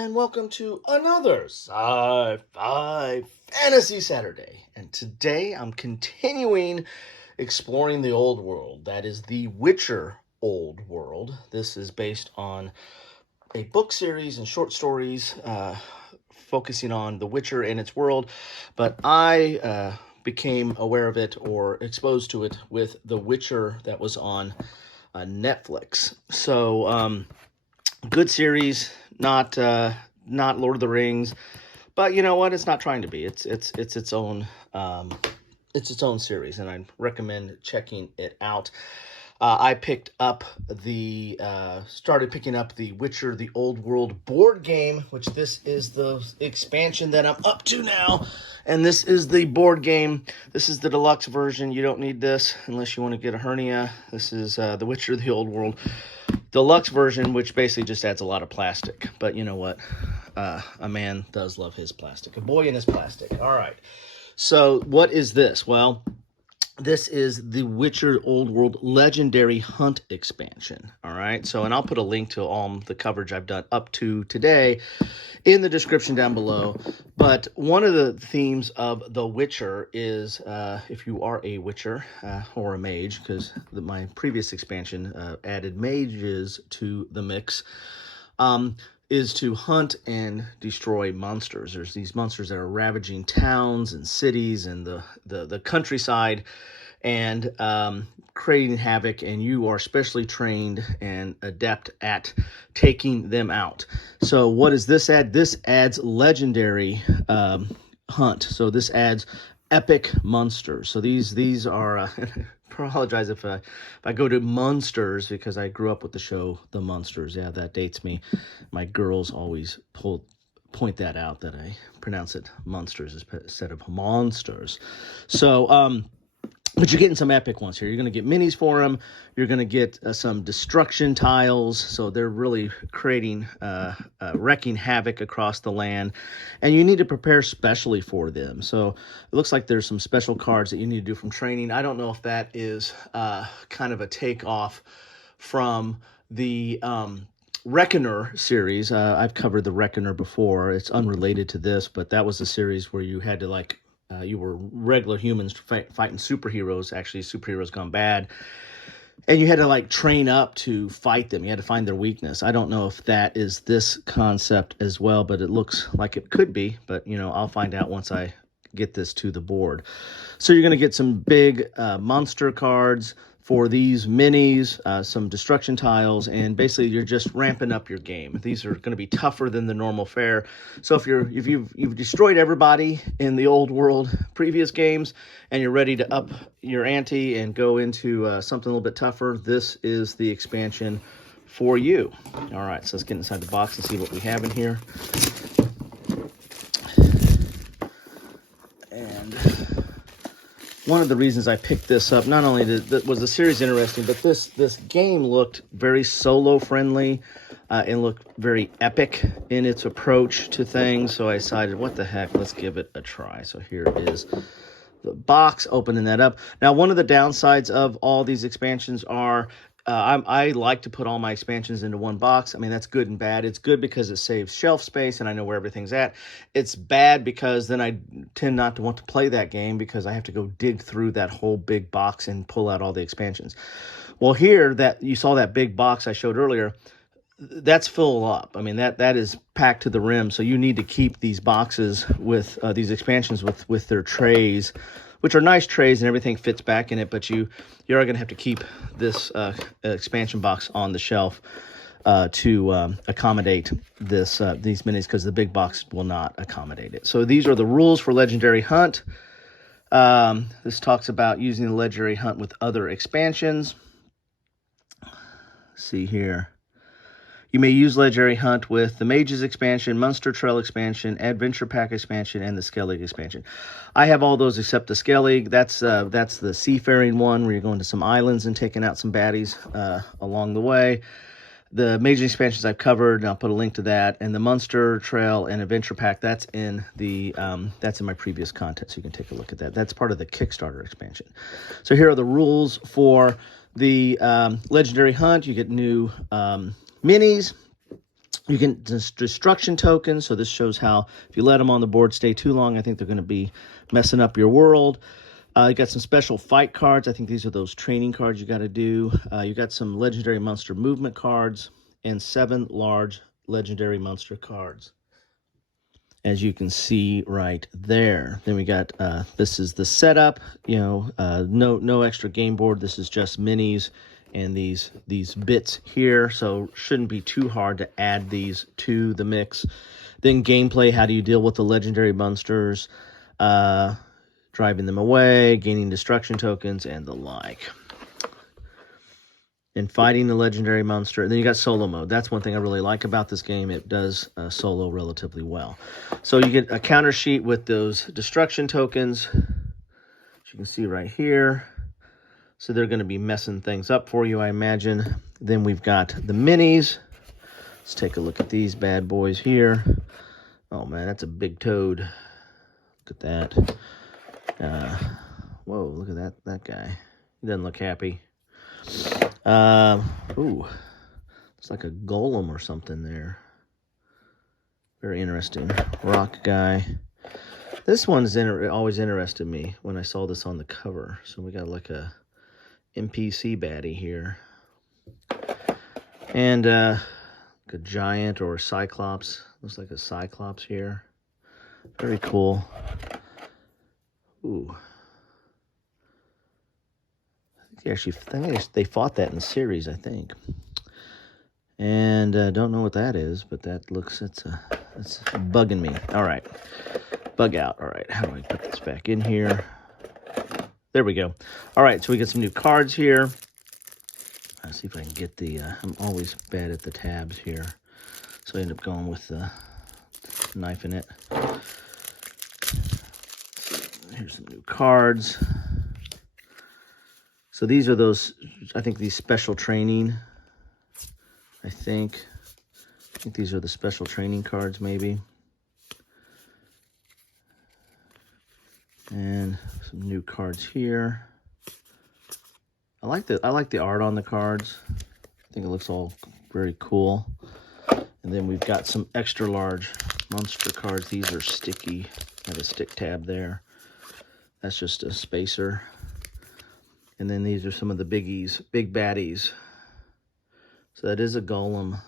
and welcome to another Sci-Fi Fantasy Saturday. And today I'm continuing exploring the old world. That is the Witcher old world. This is based on a book series and short stories focusing on the Witcher and its world. But I became aware of it or exposed to it with the Witcher that was on Netflix. So, good series, not Lord of the Rings, but you know what? It's not trying to be. It's its own series, and I recommend checking it out. I started picking up the Witcher: The Old World board game, which this is the expansion that I'm up to now, and this is the board game. This is the deluxe version. You don't need this unless you want to get a hernia. This is the Witcher: The Old World deluxe version, which basically just adds a lot of plastic. But you know what? A man does love his plastic. A boy and his plastic. All right. So what is this? Well, this is the Witcher Old World Legendary Hunt expansion. All right. So, and I'll put a link to all the coverage I've done up to today in the description down below. But one of the themes of The Witcher is, if you are a Witcher or a mage, because my previous expansion added mages to the mix, is to hunt and destroy monsters. There's these monsters that are ravaging towns and cities and the countryside and creating havoc, and you are specially trained and adept at taking them out. So what does this add? This adds legendary hunt. So this adds epic monsters. So these are... apologize if I go to Munsters, because I grew up with the show The Munsters. Yeah, that dates me. My girls always point that out, that I pronounce it Munsters instead of monsters. So, but you're getting some epic ones here. You're going to get minis for them. You're going to get some destruction tiles. So they're really creating, wrecking havoc across the land. And you need to prepare specially for them. So it looks like there's some special cards that you need to do from training. I don't know if that is kind of a takeoff from the Reckoner series. I've covered the Reckoner before. It's unrelated to this, but that was a series where you had to you were regular humans fighting superheroes, actually superheroes gone bad. And you had to train up to fight them. You had to find their weakness. I don't know if that is this concept as well, but it looks like it could be. But, I'll find out once I get this to the board. So you're going to get some big monster cards for these minis, some destruction tiles, and basically you're just ramping up your game. These are going to be tougher than the normal fare. So if you've destroyed everybody in the old world previous games and you're ready to up your ante and go into something a little bit tougher, this is the expansion for you. All right, so let's get inside the box and see what we have in here. And one of the reasons I picked this up, not only was the series interesting, but this game looked very solo-friendly and looked very epic in its approach to things. So I decided, what the heck, let's give it a try. So here is the box, opening that up. Now, one of the downsides of all these expansions are I like to put all my expansions into one box. I mean, that's good and bad. It's good because it saves shelf space and I know where everything's at. It's bad because then I tend not to want to play that game because I have to go dig through that whole big box and pull out all the expansions. Well, here, that you saw that big box I showed earlier, that's full up. I mean, that is packed to the rim. So you need to keep these boxes with these expansions with their trays, which are nice trays and everything fits back in it, but you are going to have to keep this expansion box on the shelf to accommodate these minis, because the big box will not accommodate it. So these are the rules for Legendary Hunt. This talks about using the Legendary Hunt with other expansions. Let's see here. You may use Legendary Hunt with the Mages expansion, Monster Trail expansion, Adventure Pack expansion, and the Skellig expansion. I have all those except the Skellig. That's the seafaring one where you're going to some islands and taking out some baddies along the way. The Mages expansions I've covered, and I'll put a link to that. And the Monster Trail and Adventure Pack, that's in my previous content, so you can take a look at that. That's part of the Kickstarter expansion. So here are the rules for the Legendary Hunt. You get new minis. You get destruction tokens, so this shows how if you let them on the board stay too long, I think they're going to be messing up your world. You got some special fight cards. I think these are those training cards you got to do. You got some legendary monster movement cards and 7 large legendary monster cards, as you can see right there. Then we got this is the setup. You know, no extra game board. This is just minis and these bits here, so shouldn't be too hard to add these to the mix. Then gameplay: how do you deal with the legendary monsters? Driving them away, gaining destruction tokens, and the like. And fighting the legendary monster. And then you got solo mode. That's one thing I really like about this game. It does solo relatively well. So you get a counter sheet with those destruction tokens, as you can see right here. So they're going to be messing things up for you, I imagine. Then we've got the minis. Let's take a look at these bad boys here. Oh man, that's a big toad. Look at that. Whoa, look at that guy. He doesn't look happy. Ooh, it's like a golem or something there. Very interesting. Rock guy. This one's always interested me when I saw this on the cover. So we got like a NPC baddie here. And like a giant or a cyclops. Looks like a cyclops here. Very cool. Ooh. I think they fought that in the series, I think. And don't know what that is, but that looks, it's bugging me. All right, bug out. All right, how do I put this back in here? There we go. All right, so we got some new cards here. Let's see if I can get the, I'm always bad at the tabs here. So I end up going with the knife in it. Here's some new cards. So these are those, I think these special training, I think these are the special training cards maybe. And some new cards here. I like the art on the cards. I think it looks all very cool. And then we've got some extra large monster cards. These are sticky. I have a stick tab there. That's just a spacer. And then these are some of the biggies, big baddies. So that is a golem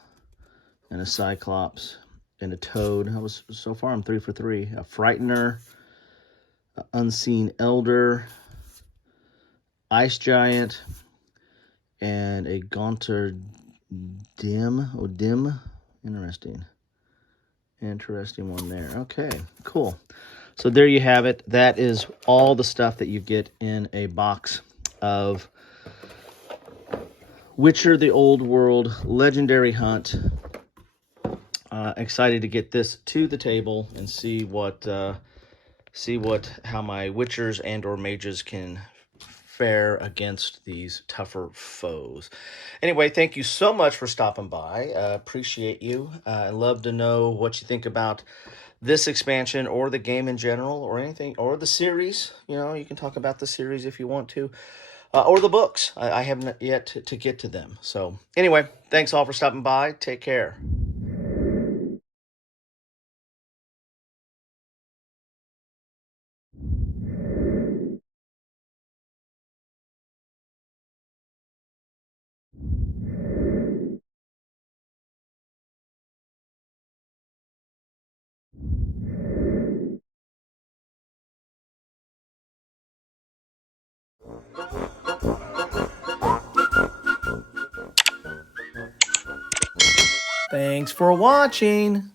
and a cyclops and a toad. So far I'm 3 for 3. A frightener, an unseen elder, ice giant, and a gaunter dim. Oh, dim. Interesting one there. Okay, cool. So there you have it. That is all the stuff that you get in a box of Witcher: The Old World Legendary Hunt. Excited to get this to the table and see how my Witchers and or mages can fare against these tougher foes. Anyway, thank you so much for stopping by. Appreciate you. I'd love to know what you think about this expansion or the game in general or anything, or the series. You know, you can talk about the series if you want to. Or the books. I haven't yet to get to them. So anyway, thanks all for stopping by. Take care. Thanks for watching.